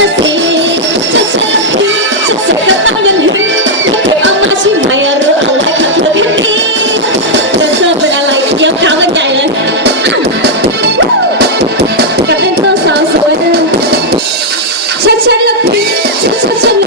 นะสิจะเซฟพี่จะเสกกระเป๋ายันหินเธอเอามาชิมไม่รู้อะไรค่ะเธอพี่พี่เธอเป็นอะไรเยี่ยมเท้ากันใหญ่เลยกับเต้นตัวสาวสวยเดินฉันละพี่ฉัน